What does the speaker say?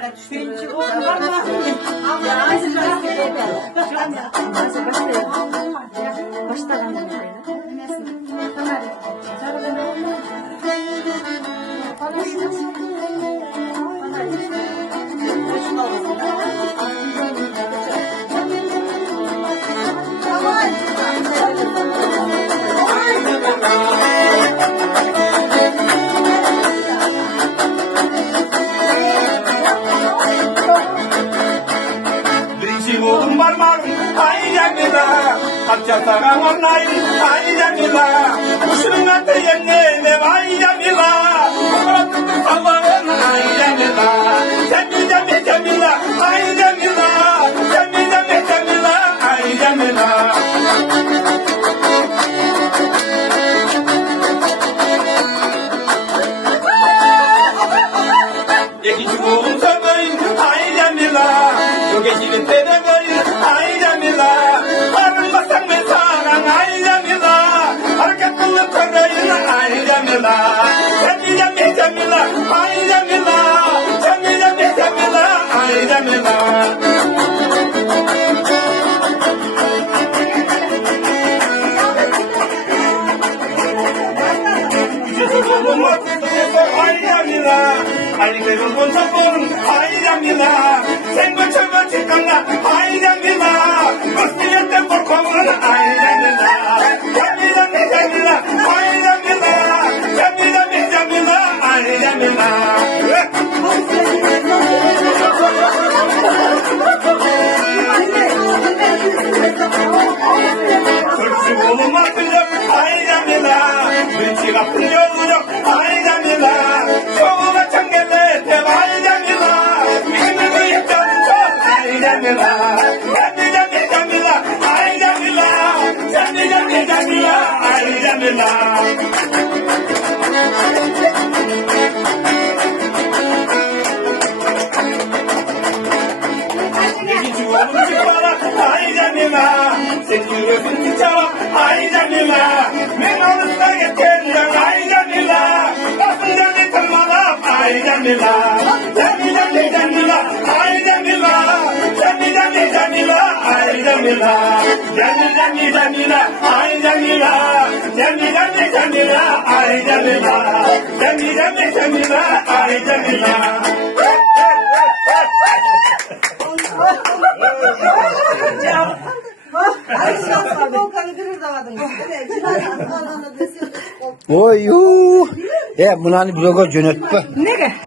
Kamera düştü. Birinci oğlum var mı? Birinci oğlum parmağım ay Cemila, Akçatağın onay ay Cemila, kuşun atı yengenem ay Cemila, Kıvratın Allah'ın ay Cemila, Cemil Cemila ay Cemila, Cemil Cemila ay Cemila. İkinci oğlum söyleyin ay Cemila, yok eşinin tedemeyin ay Cemila, arınmasan ben sana ay Cemila, hareket kılıp törreyin ay Cemila, Cemil Cemila ay Cemila, Cemil Cemila ay Cemila. Oğlum ay Cemila, Ali Bey'in konuşan ay Cemila, sen göçeme çıkanla ay Cemila, Müslüman'dan korkmanın ay Cemila, Cemila ay Cemila, Cemila ay Cemila. Kırksın oğlum atacak ay Cemila, bir çıraktın yolu yok ay Cemila, çoğula çengellete ay Cemila, bizim büyük canım çok ay Cemila, Cemila ay Cemila, Cemila ay Cemila. İkinci oğlum çıkmalı ay Cemila, senin gözün çıkacak ay Cemila, ben alıp getireceğim ay Cemila, basınca bitirmalım ay Cemila, Cemila ay Cemila, Cemila ay Cemila, Cemila ay Cemila, Cemila ay Cemila, Cemila ay Cemila. Oy yuh. Bunları bloga yönetme. Ne?